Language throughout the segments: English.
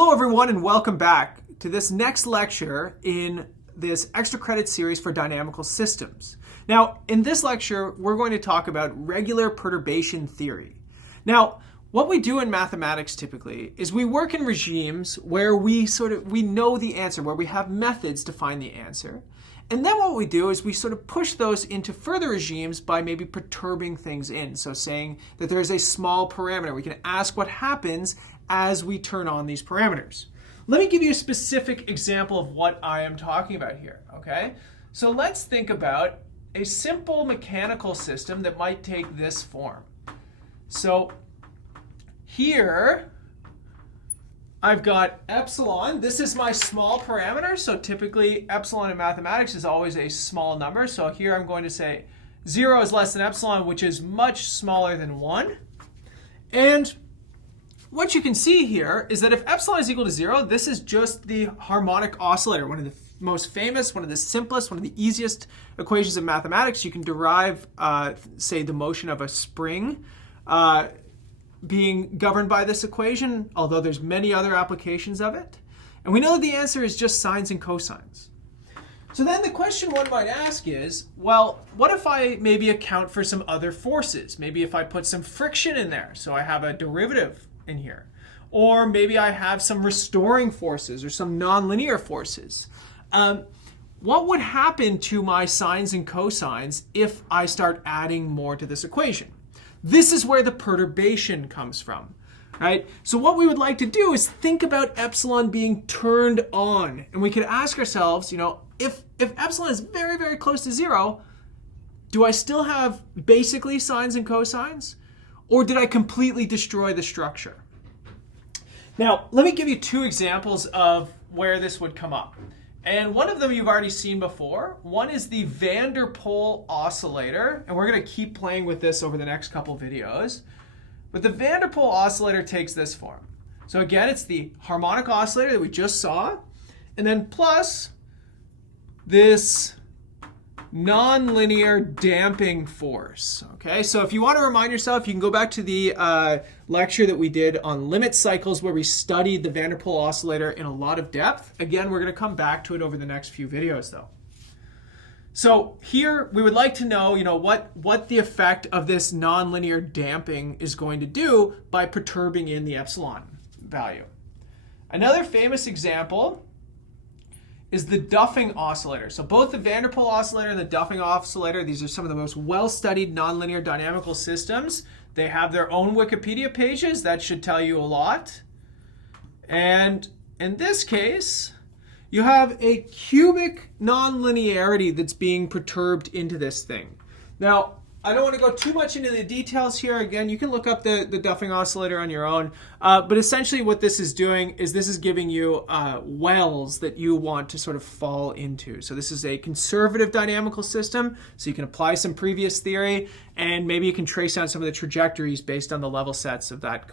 Hello everyone and welcome back to this next lecture in this extra credit series for dynamical systems. Now, in this lecture, we're going to talk about regular perturbation theory. Now, what we do in mathematics typically is we work in regimes where we know the answer, where we have methods to find the answer. And then what we do is we sort of push those into further regimes by maybe perturbing things in. So saying that there's a small parameter, we can ask what happens as we turn on these parameters. Let me give you a specific example of what I am talking about here, okay? So let's think about a simple mechanical system that might take this form. So here, I've got epsilon. This is my small parameter. So typically, epsilon in mathematics is always a small number. So here I'm going to say 0 is less than epsilon, which is much smaller than 1. And what you can see here is that if epsilon is equal to 0, this is just the harmonic oscillator, one of the most famous, one of the simplest, one of the easiest equations of mathematics. You can derive, say, the motion of a spring being governed by this equation, although there's many other applications of it. And we know that the answer is just sines and cosines. So then the question one might ask is, well, what if I maybe account for some other forces? Maybe if I put some friction in there, so I have a derivative in here. Or maybe I have some restoring forces or some nonlinear forces. What would happen to my sines and cosines if I start adding more to this equation? This is where the perturbation comes from, right? So what we would like to do is think about epsilon being turned on. And we could ask ourselves, if epsilon is very, very close to 0, do I still have basically sines and cosines? Or did I completely destroy the structure? Now, let me give you two examples of where this would come up. And one of them you've already seen before. One is the van der Pol oscillator. And we're going to keep playing with this over the next couple videos. But the van der Pol oscillator takes this form. So again, it's the harmonic oscillator that we just saw. And then plus this nonlinear damping force. Okay, so if you want to remind yourself, you can go back to the lecture that we did on limit cycles where we studied the van der Pol oscillator in a lot of depth. Again, we're going to come back to it over the next few videos though. So here we would like to know, what the effect of this nonlinear damping is going to do by perturbing in the epsilon value. Another famous example is the Duffing oscillator. So both the van der Pol oscillator and the Duffing oscillator, these are some of the most well-studied nonlinear dynamical systems. They have their own Wikipedia pages. That should tell you a lot. And in this case, you have a cubic nonlinearity that's being perturbed into this thing. Now, I don't want to go too much into the details here. Again, you can look up the Duffing oscillator on your own. But essentially what this is doing is this is giving you wells that you want to sort of fall into. So this is a conservative dynamical system. So you can apply some previous theory, and maybe you can trace out some of the trajectories based on the level sets of that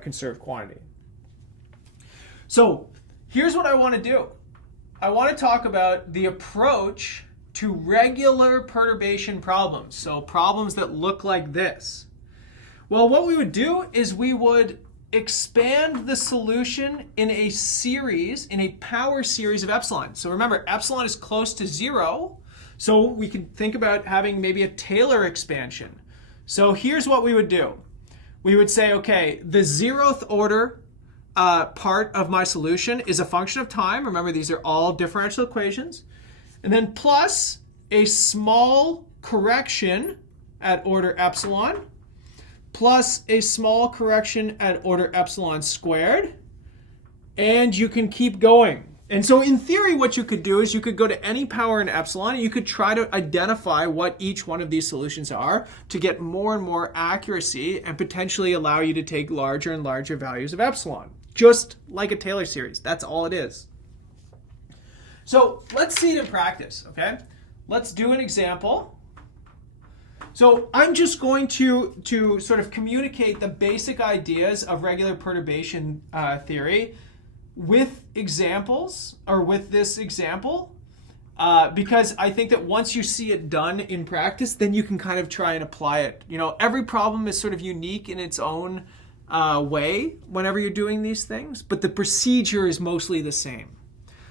conserved quantity. So here's what I want to do. I want to talk about the approach to regular perturbation problems, so problems that look like this. Well, what we would do is we would expand the solution in a series, in a power series of epsilon. So remember, epsilon is close to 0, so we can think about having maybe a Taylor expansion. So here's what we would do. We would say, okay, the 0th order part of my solution is a function of time. Remember, these are all differential equations. And then plus a small correction at order epsilon, plus a small correction at order epsilon squared, and you can keep going. And so in theory, what you could do is you could go to any power in epsilon, and you could try to identify what each one of these solutions are to get more and more accuracy and potentially allow you to take larger and larger values of epsilon, just like a Taylor series. That's all it is. So let's see it in practice, okay? Let's do an example. So I'm just going to sort of communicate the basic ideas of regular perturbation theory with examples, or with this example, because I think that once you see it done in practice, then you can kind of try and apply it. Every problem is sort of unique in its own way whenever you're doing these things, but the procedure is mostly the same.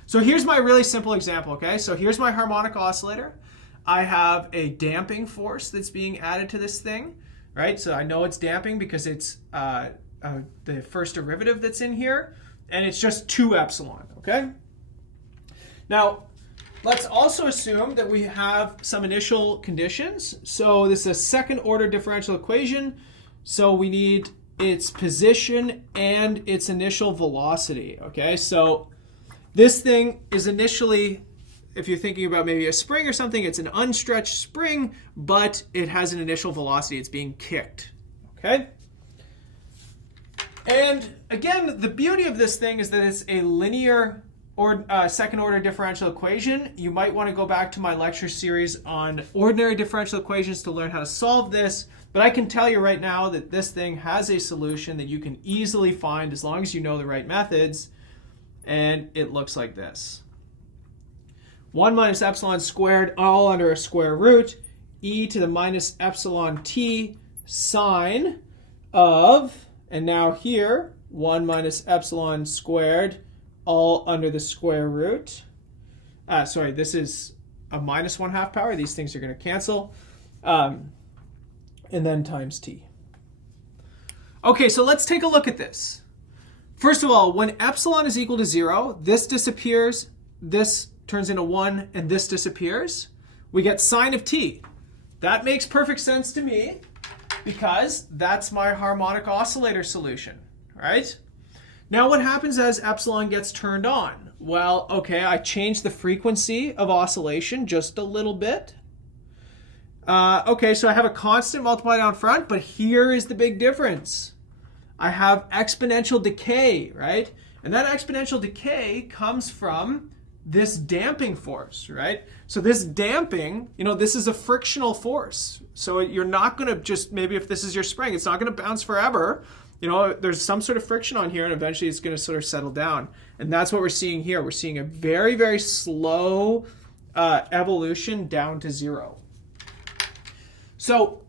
So here's my really simple example, okay? So here's my harmonic oscillator. I have a damping force that's being added to this thing, right? So I know it's damping because it's the first derivative that's in here, and it's just 2 epsilon, okay? Now, let's also assume that we have some initial conditions. So this is a second order differential equation. So we need its position and its initial velocity, okay? So this thing is initially, if you're thinking about maybe a spring or something, it's an unstretched spring, but it has an initial velocity. It's being kicked, okay? And again, the beauty of this thing is that it's a linear or second order differential equation. You might want to go back to my lecture series on ordinary differential equations to learn how to solve this. But I can tell you right now that this thing has a solution that you can easily find as long as you know the right methods. And it looks like this. 1 minus epsilon squared, all under a square root, e to the minus epsilon t sine of, and now here, 1 minus epsilon squared, all under the square root. Sorry, this is a minus 1/2 power. These things are going to cancel. And then times t. Okay, so let's take a look at this. First of all, when epsilon is equal to 0, this disappears, this turns into 1, and this disappears. We get sine of t. That makes perfect sense to me because that's my harmonic oscillator solution, right? Now what happens as epsilon gets turned on? Well, okay, I changed the frequency of oscillation just a little bit. Okay, so I have a constant multiplied out front, but here is the big difference. I have exponential decay, right? And that exponential decay comes from this damping force, right? So this damping, this is a frictional force. So you're not going to just, maybe if this is your spring, it's not going to bounce forever. There's some sort of friction on here, and eventually it's going to sort of settle down. And that's what we're seeing here. We're seeing a very, very slow evolution down to 0. So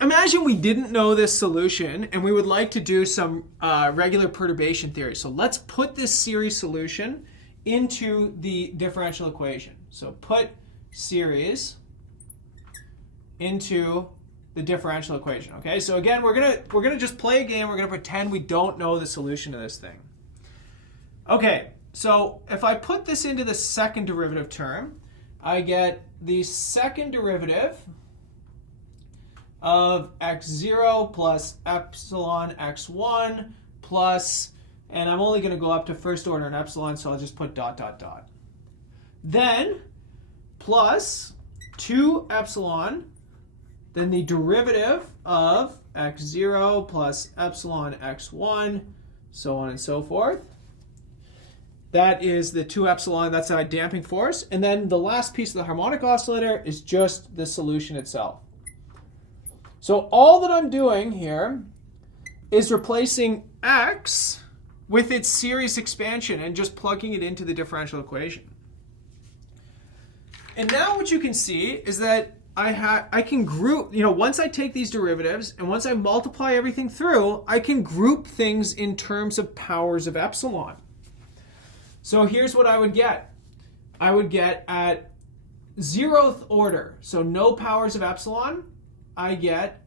imagine we didn't know this solution and we would like to do some regular perturbation theory. So let's put this series solution into the differential equation. So put series into the differential equation. Okay, so again, we're gonna just play a game. We're gonna pretend we don't know the solution to this thing. Okay, so if I put this into the second derivative term, I get the second derivative of x0 plus epsilon x1 plus, and I'm only going to go up to first order and epsilon, so I'll just put dot, dot, dot. Then plus 2 epsilon, then the derivative of x0 plus epsilon x1, so on and so forth. That is the 2 epsilon, that's a damping force. And then the last piece of the harmonic oscillator is just the solution itself. So all that I'm doing here is replacing x with its series expansion and just plugging it into the differential equation. And now what you can see is that I can group, once I take these derivatives and once I multiply everything through, I can group things in terms of powers of epsilon. So here's what I would get. I would get at 0th order, so no powers of epsilon, I get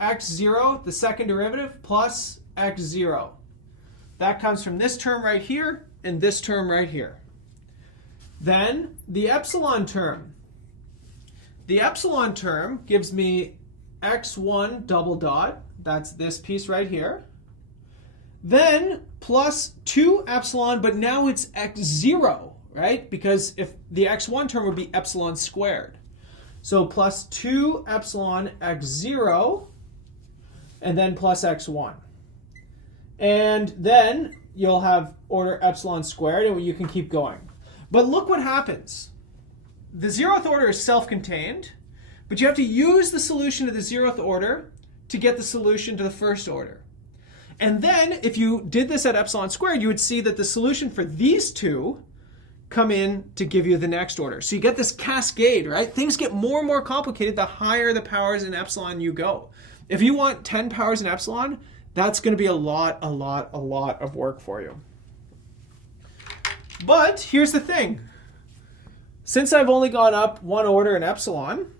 x0, the second derivative, plus x0. That comes from this term right here and this term right here. Then the epsilon term. The epsilon term gives me x1 double dot, that's this piece right here. Then plus 2 epsilon, but now it's x0, right? Because if the x1 term would be epsilon squared. So plus 2 epsilon x0, and then plus x1. And then you'll have order epsilon squared, and you can keep going. But look what happens. The 0th order is self-contained, but you have to use the solution to the 0th order to get the solution to the first order. And then if you did this at epsilon squared, you would see that the solution for these two come in to give you the next order. So you get this cascade, right? Things get more and more complicated the higher the powers in epsilon you go. If you want 10 powers in epsilon, that's going to be a lot of work for you. But here's the thing. Since I've only gone up one order in epsilon,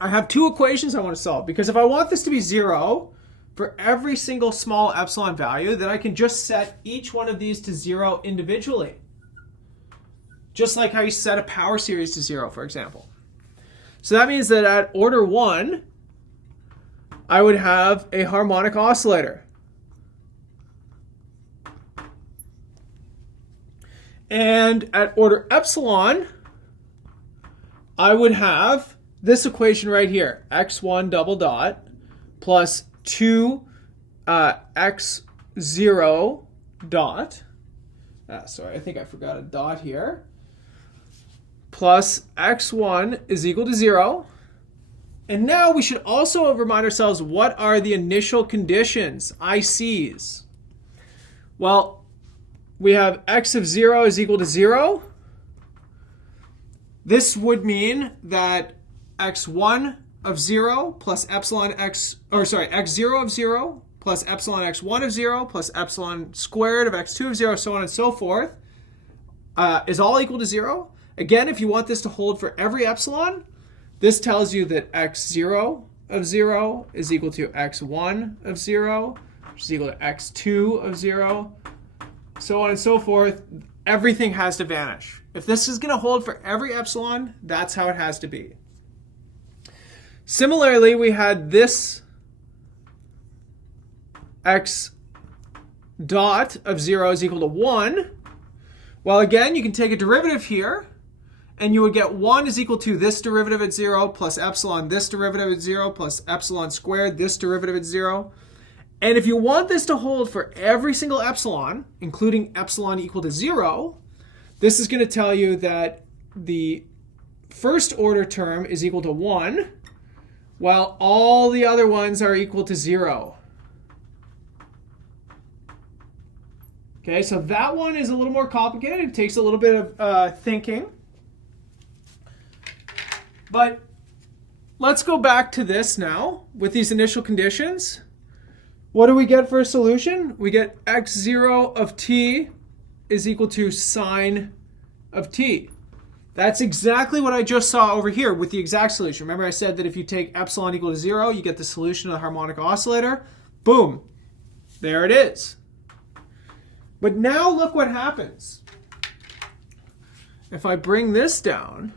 I have two equations I want to solve. Because if I want this to be 0 for every single small epsilon value, then I can just set each one of these to 0 individually. Just like how you set a power series to 0, for example. So that means that at order 1, I would have a harmonic oscillator. And at order epsilon, I would have this equation right here, x1 double dot plus 2 x0 dot. Sorry, I think I forgot a dot here. Plus x1 is equal to 0. And now we should also remind ourselves, what are the initial conditions, ICs? Well, we have x of 0 is equal to 0. This would mean that x1 of 0 plus epsilon x, or sorry, x0 of 0 plus epsilon x1 of 0 plus epsilon squared of x2 of 0, so on and so forth, is all equal to 0. Again, if you want this to hold for every epsilon, this tells you that x0 of 0 is equal to x1 of 0, which is equal to x2 of 0, so on and so forth. Everything has to vanish. If this is going to hold for every epsilon, that's how it has to be. Similarly, we had this x dot of 0 is equal to 1. Well, again, you can take a derivative here, and you would get 1 is equal to this derivative at 0 plus epsilon this derivative at 0 plus epsilon squared this derivative at 0. And if you want this to hold for every single epsilon, including epsilon equal to 0, this is going to tell you that the first order term is equal to 1, while all the other ones are equal to 0. Okay, so that one is a little more complicated. It takes a little bit of thinking. But let's go back to this now with these initial conditions. What do we get for a solution? We get x0 of t is equal to sine of t. That's exactly what I just saw over here with the exact solution. Remember I said that if you take epsilon equal to 0, you get the solution of the harmonic oscillator. Boom. There it is. But now look what happens. If I bring this down,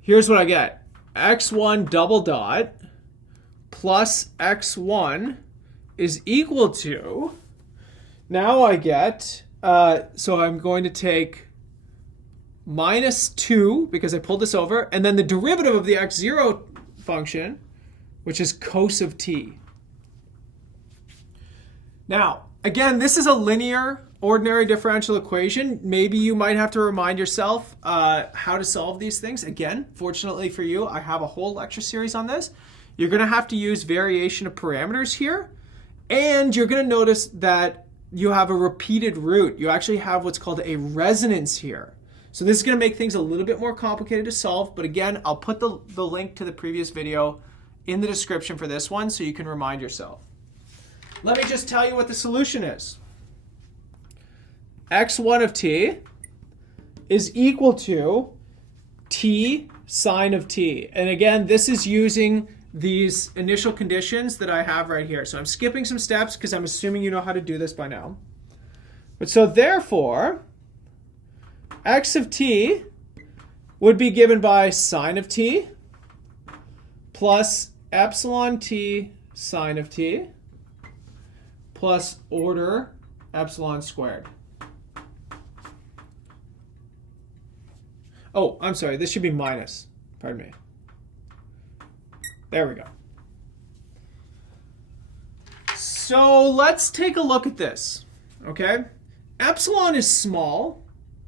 here's what I get. x1 double dot plus x1 is equal to, now I get, so I'm going to take minus 2 because I pulled this over, and then the derivative of the x0 function, which is cos of t. Now, again, this is a linear ordinary differential equation. Maybe you might have to remind yourself how to solve these things. Again, fortunately for you, I have a whole lecture series on this. You're going to have to use variation of parameters here. And you're going to notice that you have a repeated root. You actually have what's called a resonance here. So this is going to make things a little bit more complicated to solve. But again, I'll put the link to the previous video in the description for this one so you can remind yourself. Let me just tell you what the solution is. x1 of t is equal to t sine of t. And again, this is using these initial conditions that I have right here. So I'm skipping some steps because I'm assuming you know how to do this by now. But so therefore, x of t would be given by sine of t plus epsilon t sine of t plus order epsilon squared. Oh, I'm sorry. This should be minus. Pardon me. There we go. So let's take a look at this. Okay? Epsilon is small,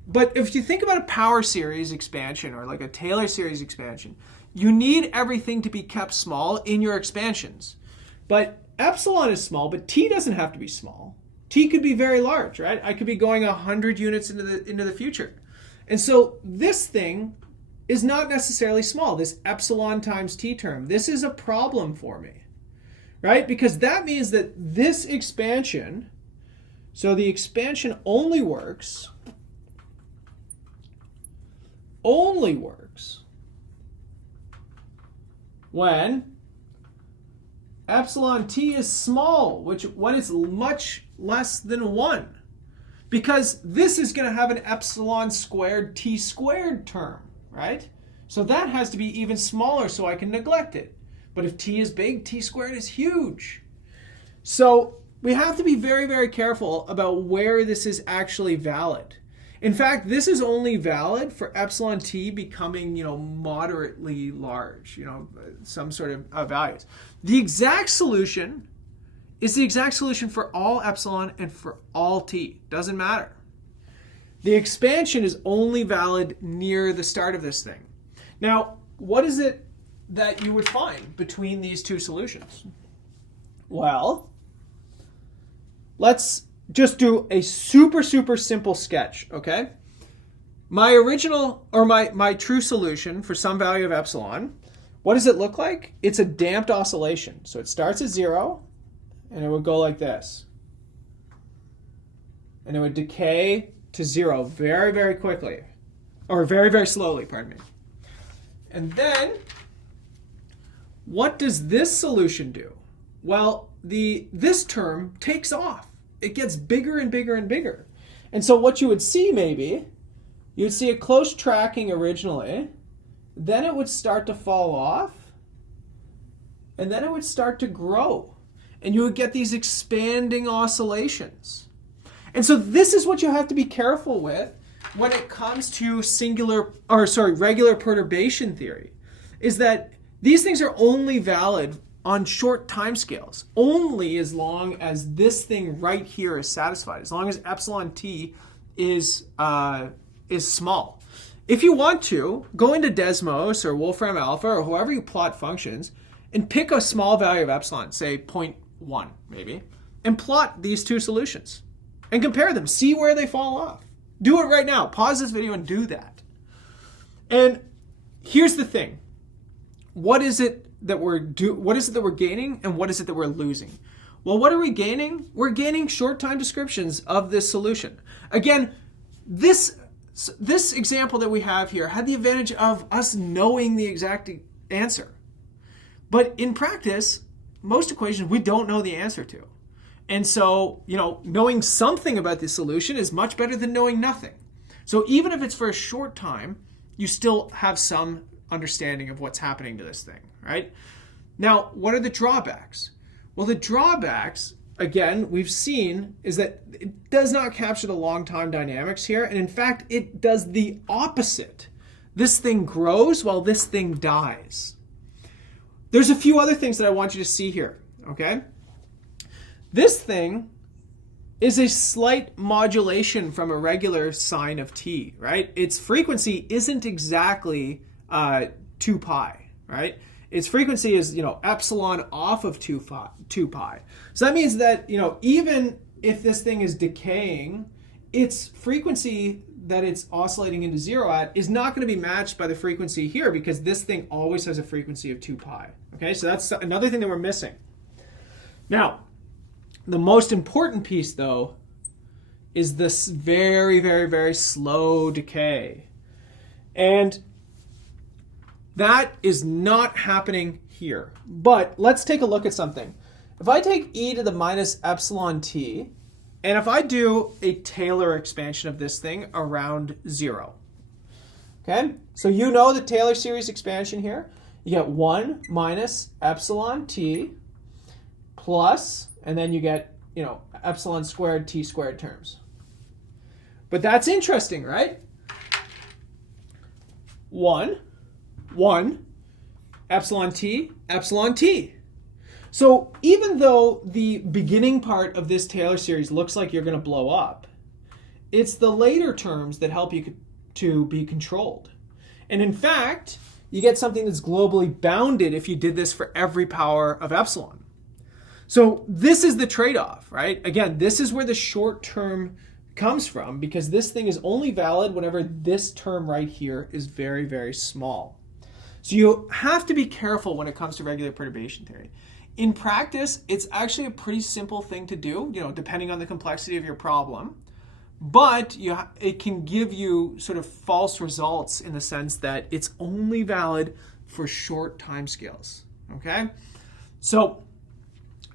but if you think about a power series expansion or like a Taylor series expansion, you need everything to be kept small in your expansions. But epsilon is small, but t doesn't have to be small. T could be very large, right? I could be going 100 units into the future. And so this thing is not necessarily small, this epsilon times t term. This is a problem for me, right? Because that means that this expansion, so the expansion only works when epsilon t is small, when it's much less than 1. Because this is going to have an epsilon squared t squared term, right? So that has to be even smaller so I can neglect it. But if t is big, t squared is huge. So we have to be very, very careful about where this is actually valid. In fact, this is only valid for epsilon t becoming, moderately large, some sort of values. The exact solution is the exact solution for all epsilon and for all t. Doesn't matter. The expansion is only valid near the start of this thing. Now, what is it that you would find between these two solutions? Well, let's just do a super, super simple sketch, okay? My original, or my true solution for some value of epsilon, what does it look like? It's a damped oscillation. So it starts at 0, and it would go like this. And it would decay to 0 very, very quickly. Or very, very slowly, pardon me. And then, what does this solution do? Well, this term takes off. It gets bigger and bigger and bigger. And so what you would see maybe, you would see a close tracking originally, then it would start to fall off, and then it would start to grow. And you would get these expanding oscillations. And so this is what you have to be careful with when it comes to regular perturbation theory, is that these things are only valid on short timescales, only as long as this thing right here is satisfied, as long as epsilon t is small. If you want to, go into Desmos or Wolfram Alpha or however you plot functions and pick a small value of epsilon, say 0.1 maybe, and plot these two solutions and compare them. See where they fall off. Do it right now. Pause this video and do that. And here's the thing. What is it that we're gaining and what is it that we're losing? Well, what are we gaining? We're gaining short time descriptions of this solution. Again, this example that we have here had the advantage of us knowing the exact answer. But in practice, most equations we don't know the answer to. And so, knowing something about the solution is much better than knowing nothing. So even if it's for a short time, you still have some understanding of what's happening to this thing, right? Now, what are the drawbacks? Well, the drawbacks, again, we've seen is that it does not capture the long-time dynamics here. And in fact, it does the opposite. This thing grows while this thing dies. There's a few other things that I want you to see here, okay? This thing is a slight modulation from a regular sine of t, right? Its frequency isn't exactly 2 pi, right? Its frequency is, epsilon off of 2 pi. So that means that, even if this thing is decaying, its frequency that it's oscillating into 0 at is not going to be matched by the frequency here because this thing always has a frequency of 2 pi. Okay, so that's another thing that we're missing. Now, the most important piece, though, is this very, very, very slow decay. And that is not happening here. But let's take a look at something. If I take e to the minus epsilon t, and if I do a Taylor expansion of this thing around 0, okay? So you know the Taylor series expansion here. You get 1 minus epsilon t plus, and then you get, epsilon squared t squared terms. But that's interesting, right? 1, epsilon t, epsilon t. So even though the beginning part of this Taylor series looks like you're going to blow up, it's the later terms that help you to be controlled. And in fact, you get something that's globally bounded if you did this for every power of epsilon. So this is the trade-off, right? Again, this is where the short term comes from because this thing is only valid whenever this term right here is very, very small. So you have to be careful when it comes to regular perturbation theory. In practice, it's actually a pretty simple thing to do, depending on the complexity of your problem. But it can give you sort of false results in the sense that it's only valid for short timescales. Okay? So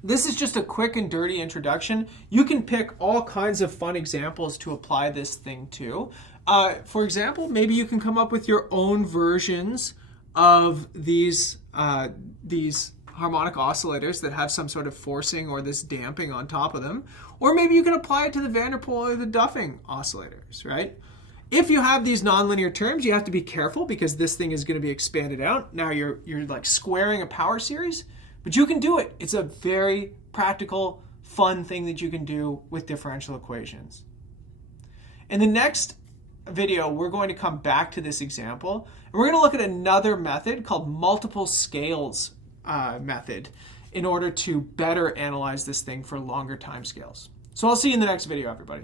this is just a quick and dirty introduction. You can pick all kinds of fun examples to apply this thing to. For example, maybe you can come up with your own versions of these harmonic oscillators that have some sort of forcing or this damping on top of them. Or maybe you can apply it to the van der Pol or the Duffing oscillators, right? If you have these nonlinear terms, you have to be careful because this thing is going to be expanded out. Now you're like squaring a power series, but you can do it. It's a very practical, fun thing that you can do with differential equations. In the next video, we're going to come back to this example, and we're going to look at another method called multiple scales method in order to better analyze this thing for longer time scales. So I'll see you in the next video, everybody.